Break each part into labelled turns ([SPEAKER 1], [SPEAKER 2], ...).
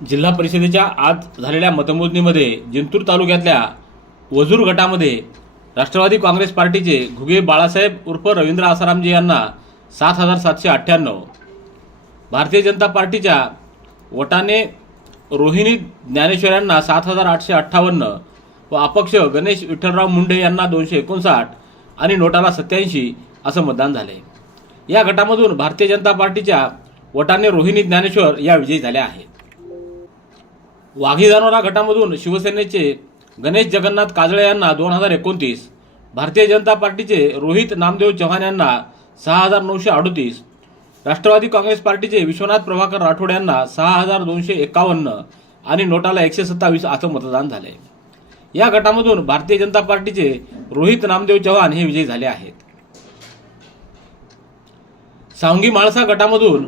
[SPEAKER 1] जिल्हा परिषदेच्या आज झालेल्या मतमोजणीमध्ये जिंतूर तालुक्यातल्या वजूर गटामध्ये राष्ट्रवादी काँग्रेस पार्टीचे घुगे बाळासाहेब उर्फ रवींद्र आसारामजी यांना सात हजार सातशे अठ्ठ्याण्णव. भारतीय जनता पार्टीच्या वटाने रोहिणी ज्ञानेश्वर यांना सात हजार आठशे अठ्ठावन्न व अपक्ष गणेश विठ्ठलराव मुंडे यांना दोनशे एकोणसाठ आणि नोटाला सत्याऐंशी असं मतदान झाले. या गटामधून भारतीय जनता पार्टीच्या वटाने रोहिणी ज्ञानेश्वर या विजयी झाल्या आहेत. वाघी दानोरा गटामधून शिवसेनेचे गणेश जगन्नाथ काजळे यांना दोन हजार एकोणतीस भारतीय जनता पार्टीचे रोहित नामदेव चव्हाण यांना सहा हजार नऊशे अडोतीस राष्ट्रवादी काँग्रेस पार्टीचे विश्वनाथ प्रभाकर राठोड यांना सहा हजार दोनशे एकावन्न आणि नोटाला एकशे सत्तावीस असं मतदान झाले या गटामधून भारतीय जनता पार्टीचे रोहित नामदेव चव्हाण हे विजयी झाले आहेत. सांगी माळसा गटामधून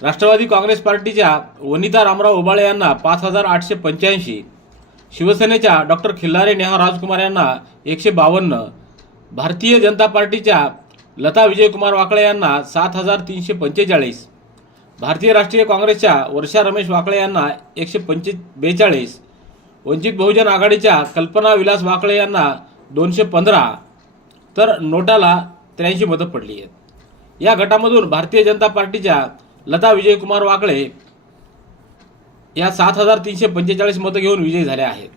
[SPEAKER 1] राष्ट्रवादी काँग्रेस पार्टीच्या वनिता रामराव उबाळे यांना पाच हजार आठशे पंच्याऐंशी शिवसेनेच्या डॉक्टर खिल्लारे नेहा राजकुमार यांना एकशे बावन्न भारतीय जनता पार्टीच्या लता विजयकुमार वाकळे यांना सात हजार तीनशे पंचेचाळीस भारतीय राष्ट्रीय काँग्रेसच्या वर्षा रमेश वाकळे यांना एकशे पंचे बेचाळीस वंचित बहुजन आघाडीच्या कल्पना विलास वाकळे यांना दोनशे पंधरा तर नोटाला त्र्याऐंशी मतं पडली आहेत. या गटामधून भारतीय जनता पार्टीच्या लता विजयकुमार वाकळे या सात हजार तीनशे पंचेचाळीस मतं घेऊन विजयी झाल्या आहेत.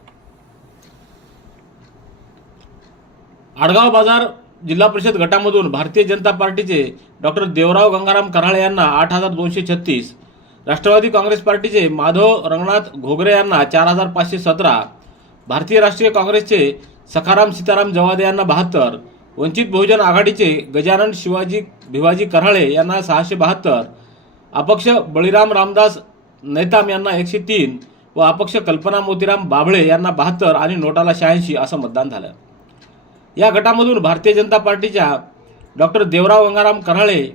[SPEAKER 1] आडगाव बाजार जिल्हा परिषद गटामधून भारतीय जनता पार्टीचे डॉक्टर देवराव गंगाराम कराळे यांना आठ हजार दोनशे छत्तीस राष्ट्रवादी काँग्रेस पार्टीचे माधव रंगनाथ घोगरे यांना चार हजार पाचशे सतरा भारतीय राष्ट्रीय काँग्रेसचे सखाराम सीताराम जवादे यांना बहात्तर वंचित बहुजन आघाडीचे गजानन शिवाजी भिवाजी कराळे यांना सहाशे बहात्तर अपक्ष बळीराम रामदास नैताम यांना एकशे तीन व अपक्ष कल्पना मोतीराम बाभळे यांना बहात्तर आणि नोटाला शहाऐंशी असं मतदान झालं. या गटामधून भारतीय जनता पार्टीच्या डॉक्टर देवराव गंगाराम कराळे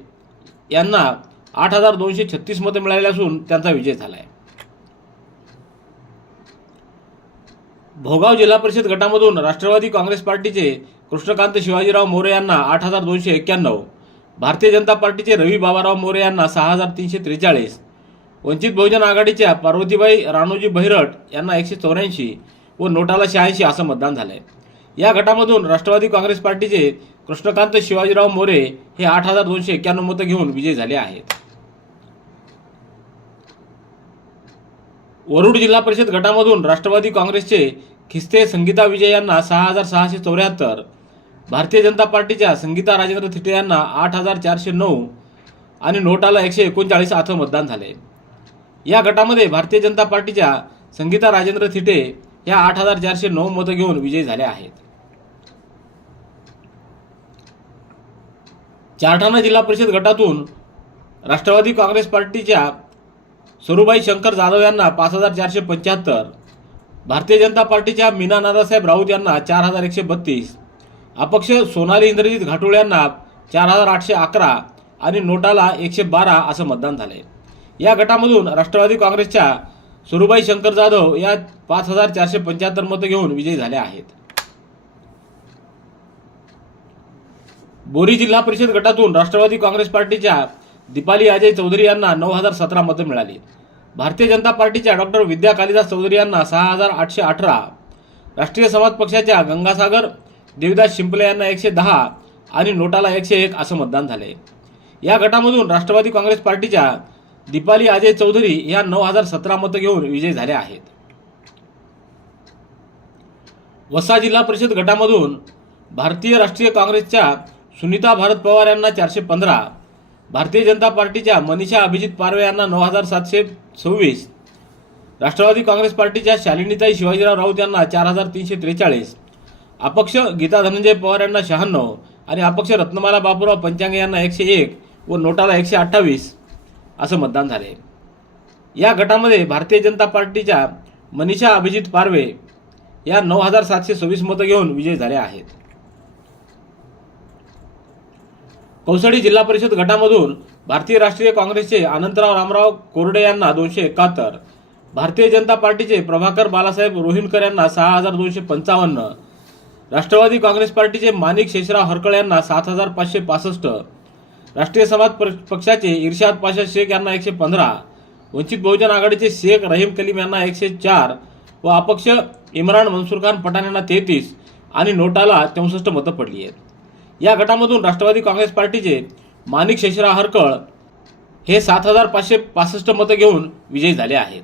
[SPEAKER 1] यांना आठ हजार दोनशे छत्तीस मतं मिळाली असून त्यांचा विजय झाला आहे भोगाव जिल्हा परिषद गटामधून राष्ट्रवादी काँग्रेस पार्टीचे कृष्णकांत शिवाजीराव मोरे यांना आठ हजार दोनशे एक्क्याण्णव भारतीय जनता पार्टीचे रवी बाबाराव मोरे यांना सहा हजार तीनशे त्रेचाळीस. वंचित बहुजन आघाडीच्या पार्वतीबाई राणोजी बहिरट यांना एकशे चौऱ्याऐंशी व नोटाला शहाऐंशी असं मतदान झालंय. या गटामधून राष्ट्रवादी काँग्रेस पार्टीचे कृष्णकांत शिवाजीराव मोरे हे आठ हजार दोनशे एक्क्याण्णव मतं घेऊन विजयी झाले आहेत. वरुड जिल्हा परिषद गटामधून राष्ट्रवादी काँग्रेसचे खिस्ते संगीता विजय यांना सहा हजार सहाशे चौऱ्याहत्तर भारतीय जनता पार्टीच्या संगीता राजेंद्र थिटे यांना आठ हजार चारशे नऊ आणि नोटाला एकशे एकोणचाळीस असं मतदान झाले. या गटामध्ये भारतीय जनता पार्टीच्या संगीता राजेंद्र थिटे या आठ हजार चारशे नऊ मतं घेऊन विजयी झाल्या आहेत. चारठाणा जिल्हा परिषद गटातून राष्ट्रवादी काँग्रेस पार्टीच्या सरुबाई शंकर जाधव यांना पाच हजार चारशे पंच्याहत्तर भारतीय जनता पार्टीच्या मीना नानासाहेब राऊत यांना चार हजार एकशे बत्तीस अपक्ष सोनाली इंद्रजित घाटोळे यांना चार हजार आठशे अकरा आणि नोटाला एकशे बारा असं मतदान झालंय. या गटामधून राष्ट्रवादी काँग्रेसच्या सुरुबाई शंकर जाधव या पाच हजार चारशे पंच्याहत्तर मतं घेऊन विजयी झाल्या आहेत. बोरी जिल्हा परिषद गटातून राष्ट्रवादी काँग्रेस पार्टीच्या दीपाली अजय चौधरी यांना नऊ हजार सतरा मतं मिळाली. भारतीय जनता पार्टीच्या डॉक्टर विद्या कालिदास चौधरी यांना सहा हजार आठशे अठरा. राष्ट्रीय समाज पक्षाच्या गंगासागर देविदास शिंपले यांना एकशे दहा आणि नोटाला एकशे एक असं मतदान झाले. या गटामधून राष्ट्रवादी काँग्रेस पार्टीच्या दीपाली अजय चौधरी या नऊ हजार सतरा मतं घेऊन विजयी झाल्या आहेत. वसा जिल्हा परिषद गटामधून भारतीय राष्ट्रीय काँग्रेसच्या सुनीता भारत पवार यांना चारशे पंधरा भारतीय जनता पार्टीच्या मनीषा अभिजित पारवे यांना नऊ हजार सातशे सव्वीस राष्ट्रवादी काँग्रेस पार्टीच्या शालिनीताई शिवाजीराव राऊत यांना चार हजार तीनशे त्रेचाळीस अपक्ष गीता धनंजय पवार यांना शहाण्णव आणि अपक्ष रत्नमाला बापूराव पंचांगे यांना एकशे एक व नोटाला एकशे अठ्ठावीस असं मतदान झाले. या गटामध्ये भारतीय जनता पार्टीच्या मनीषा अभिजित पारवे या नऊ हजार सातशे सव्वीस मतं घेऊन विजयी झाल्या आहेत. कौसडी जिल्हा परिषद गटामधून भारतीय राष्ट्रीय काँग्रेसचे अनंतराव रामराव कोरडे यांना दोनशे एकाहत्तर भारतीय जनता पार्टीचे प्रभाकर बालासाहेब रोहिणकर यांना सहा हजार दोनशे पंचावन्न राष्ट्रवादी काँग्रेस पार्टीचे मानिक शेषराव हरकळ यांना सात हजार पाचशे पासष्ट. राष्ट्रीय समाज प- पक्षाचे इर्शाद पाशा शेख यांना एकशे पंधरा. वंचित बहुजन आघाडीचे शेख रहीम कलीम यांना एकशे चार व अपक्ष इम्रान मनसूर खान पठाण यांना तेहतीस आणि नोटाला चौसष्ट मतं पडली आहेत. या गटामधून राष्ट्रवादी काँग्रेस पार्टीचे मानिक शेषराव हरकळ हे सात हजार पाचशे पासष्ट मतं घेऊन विजयी झाले आहेत.